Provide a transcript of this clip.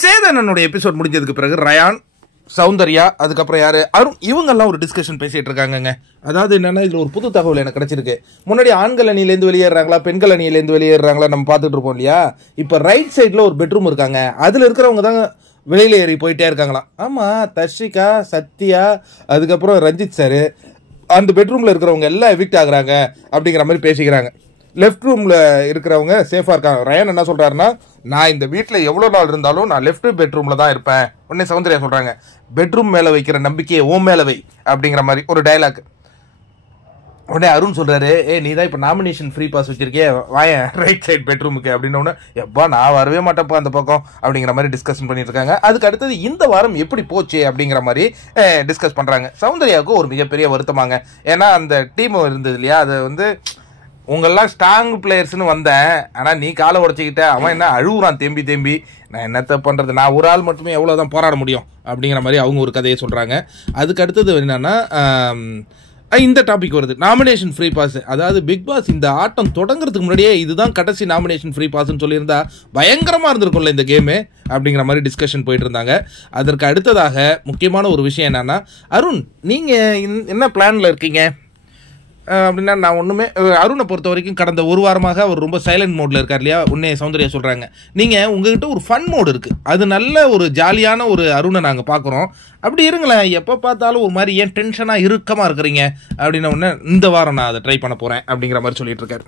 சேதனனுடைய episode முடிஞ்சதுக்கு பிறகு rayon, Soundarya, அதுக்கப்புறம் யாரு அருண், இவங்கெல்லாம் ஒரு டிஸ்கஷன் பேசிட்டு இருக்காங்க. அதாவது என்னன்னா, இதுல ஒரு புது தகவல் எனக்கு கிடைச்சிருக்கு. முன்னாடி ஆண்கள் அணியிலேருந்து வெளியேறாங்களா, பெண்கள் அணியிலேருந்து வெளியேறாங்களா நம்ம பார்த்துட்டு இருப்போம் இல்லையா. இப்ப ரைட் சைட்ல ஒரு பெட்ரூம் இருக்காங்க, அதுல இருக்கிறவங்க தான் வெளியில ஏறி போயிட்டே இருக்காங்களாம். ஆமா, தர்ஷிகா, சத்யா, அதுக்கப்புறம் ரஞ்சித் சார், அந்த பெட்ரூம்ல இருக்கிறவங்க எல்லாம் எவிக்ட் ஆகுறாங்க அப்படிங்கிற மாதிரி பேசிக்கிறாங்க. லெஃப்ட் ரூம்ல இருக்கிறவங்க சேஃபா இருக்காங்க. ரயான் என்ன சொல்றாருன்னா, நான் இந்த வீட்டில் எவ்வளோ நாள் இருந்தாலும் நான் லெஃப்ட் பெட்ரூம்ல தான் இருப்பேன். உடனே சௌந்தர்யா சொல்றாங்க, பெட்ரூம் மேல வைக்கிற நம்பிக்கையை ஓ மேல வை அப்படிங்கிற மாதிரி ஒரு டைலாக். உடனே அருண் சொல்றாரு, நீ தான் இப்போ நாமினேஷன் ஃப்ரீ பாஸ் வச்சிருக்கே, வாயன் ரைட் சைட் பெட்ரூமுக்கு அப்படின்னு. எப்பா நான் வரவே மாட்டேன்ப்பா அந்த பக்கம் அப்படிங்கிற மாதிரி டிஸ்கஷன் பண்ணிட்டு இருக்காங்க. அதுக்கு அடுத்தது இந்த வாரம் எப்படி போச்சு அப்படிங்கிற மாதிரி டிஸ்கஸ் பண்றாங்க. சௌந்தர்யாவுக்கு ஒரு மிகப்பெரிய வருத்தமாங்க. ஏன்னா அந்த டீம் இருந்தது இல்லையா, அது வந்து உங்களெல்லாம் ஸ்ட்ராங் பிளேயர்ஸ்னு வந்தேன், ஆனால் நீ காலை உடச்சிக்கிட்ட, அவன் என்ன அழுகுறான் தேம்பி. நான் என்னத்த பண்ணுறது, நான் ஒரு ஆள் மட்டுமே எவ்வளோதான் போராட முடியும் அப்படிங்கிற மாதிரி அவங்க ஒரு கதையை சொல்கிறாங்க. அதுக்கு அடுத்தது என்னன்னா, இந்த டாபிக் வருது, நாமினேஷன் ஃப்ரீ பாஸ். அதாவது பிக் பாஸ் இந்த ஆட்டம் தொடங்குறதுக்கு முன்னாடியே இதுதான் கடைசி நாமினேஷன் ஃப்ரீ பாஸ்ன்னு சொல்லியிருந்தா பயங்கரமாக இருந்திருக்கும்ல இந்த கேமு அப்படிங்கிற மாதிரி டிஸ்கஷன் போயிட்டு இருந்தாங்க. அதற்கு அடுத்ததாக முக்கியமான ஒரு விஷயம் என்னன்னா, அருண் நீங்கள் என்ன பிளானில் இருக்கீங்க அப்படின்னா, நான் ஒன்றுமே, அருணை பொறுத்த வரைக்கும் கடந்த ஒரு வாரமாக அவர் ரொம்ப சைலண்ட் மோடில் இருக்கார் இல்லையா. உன்னே சௌந்தர்யா சொல்கிறாங்க, நீங்கள் உங்ககிட்ட ஒரு ஃபன் மோடு இருக்குது, அது நல்ல ஒரு ஜாலியான ஒரு அருணை நாங்கள் பார்க்குறோம். அப்படி இருங்களேன், எப்போ பார்த்தாலும் ஒரு மாதிரி ஏன் டென்ஷனாக இறுக்கமாக இருக்கிறீங்க அப்படின்ன உடனே, இந்த வாரம் நான் அதை ட்ரை பண்ண போகிறேன் அப்படிங்கிற மாதிரி சொல்லிட்டு இருக்காரு.